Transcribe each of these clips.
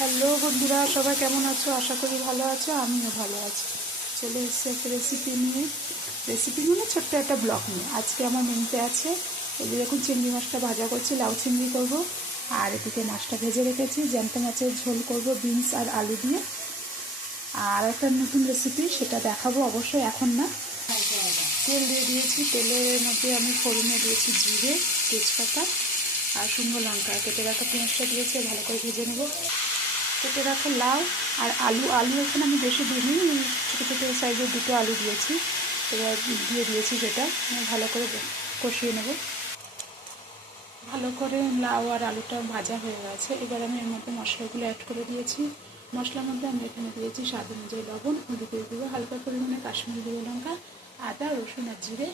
Hello বন্ধুরা, সবাই কেমন আছো? আশা করি ভালো আছো। আমিও ভালো আছি। চলে এসেছি একটা রেসিপি নিয়ে, রেসিপি মানে ছোট্ট একটা ব্লগ নিয়ে। আজকে আমার মেনুতে আছে, এই যে দেখুন চিংড়ি মাছটা ভাজা করছি, লাউ চিংড়ি করব। আর এদিকে মাছটা ভেজে রেখেছি, জ্যান্ত মাছের ঝোল করব বিনস আর আলু দিয়ে। আর একটা নতুন রেসিপি, সেটা দেখাবো অবশ্যই, এখন না। তেল দিয়ে দিয়েছি, তেলের মধ্যে আমি ফোড়নে দিয়েছি জিরে, তেজপাতা আর শুকনো লঙ্কা। কেটে রাখা পেঁয়াজটা দিয়েছি, ভালো করে ভেজে নেব। কেটে রাখা লাউ আর আলু এখানে আমি বেশি দিইনি, ছোটো ছোটো সাইজের দুটো আলু দিয়েছি। এবার দিয়েছি সেটা ভালো করে কষিয়ে নেব। ভালো করে লাউ আর আলুটা ভাজা হয়ে গেছে। এবার আমি এর মধ্যে মশলাগুলো অ্যাড করে দিয়েছি। মশলার মধ্যে আমি এখানে দিয়েছি স্বাদ অনুযায়ী লবণ, হলুদ দিয়ে হালকা পরিমাণে কাশ্মীরি গুঁড়ো লঙ্কা, আদা রসুন আর জিরে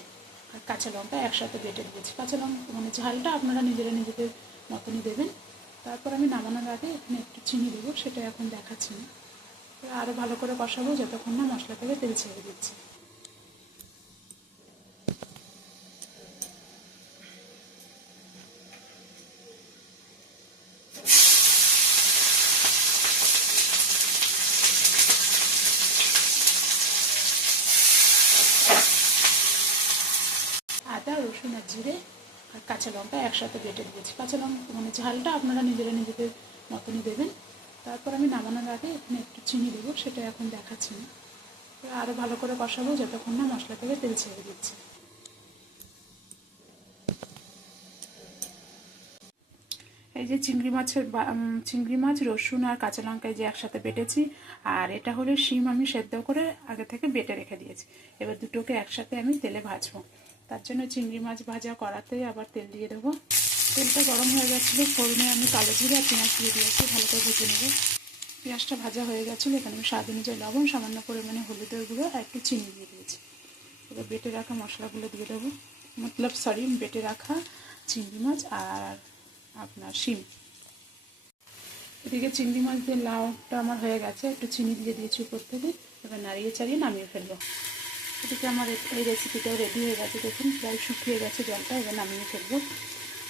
আর কাঁচা লঙ্কা একসাথে বেটে দিয়েছি। কাঁচা লঙ্কা মানে ঝালটা আপনারা নিজেদের মতনই দেবেন। তারপর আমি নামানোর আগে এখানে একটু চিনি দেবো, সেটা এখন দেখাচ্ছি না। আরও ভালো করে কষাবো যতক্ষণ না মশলা থেকে তেল ছেড়ে দিচ্ছি। আদা রসুন আর জিরে আর কাঁচা লঙ্কা একসাথে বেটে দিয়েছি। কাঁচা লঙ্কা মানে ঝালটা আপনারা নিজেদের মতনই দেবেন। তারপর আমি নামানোর আগে এখানে একটু চিনি দেবো, সেটা এখন দেখাচ্ছি না। আরও ভালো করে কষাবো যতক্ষণ না মশলা থেকে তেল ছেড়ে দিচ্ছি। এই যে চিংড়ি মাছ রসুন আর কাঁচা লঙ্কা যে একসাথে বেটেছি। আর এটা হলো শিম, আমি সেদ্ধ করে আগে থেকে বেটে রেখে দিয়েছি। এবার দুটোকে একসাথে আমি তেলে ভাজবো। তার জন্য চিংড়ি মাছ ভাজা কড়াতে আবার তেল দিয়ে দেবো। তেলটা গরম হয়ে গেছিলো, ফোড়নে আমি কালো জিরে আর পেঁয়াজ দিয়ে দিয়েছি, ভালো করে ভেজে নেবো। পেঁয়াজটা ভাজা হয়ে গেছিলো, এখানে আমি স্বাদ অনুযায়ী লবণ, সামান্য পরিমাণে হলুদের গুঁড়ো আর একটু চিনি দিয়ে দিয়েছি। এবার বেটে রাখা মশলাগুলো দিয়ে দেবো, বেটে রাখা চিংড়ি মাছ আর আপনার শিম। এদিকে চিংড়ি মাছ দিয়ে লাউটা আমার হয়ে গেছে, একটু চিনি দিয়ে দিয়েছি উপর থেকে। এবার নাড়িয়ে চাড়িয়ে নামিয়ে ফেলবো। এদিকে আমার এই রেসিপিটাও রেডি হয়ে গেছে, দেখুন প্রায় শুকিয়ে গেছে জলটা, এবার নামিয়ে ফেলবো।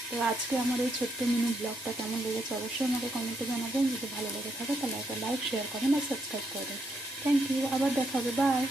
তো আজকে আমার এই ছোট্ট মিনি ব্লগটা কেমন লেগেছে অবশ্যই আমাকে কমেন্টে জানাবেন। যদি ভালো লেগে থাকে তাহলে একটা লাইক, শেয়ার করেন আর সাবস্ক্রাইব করবেন। থ্যাংক ইউ, আবার দেখা হবে, বাই।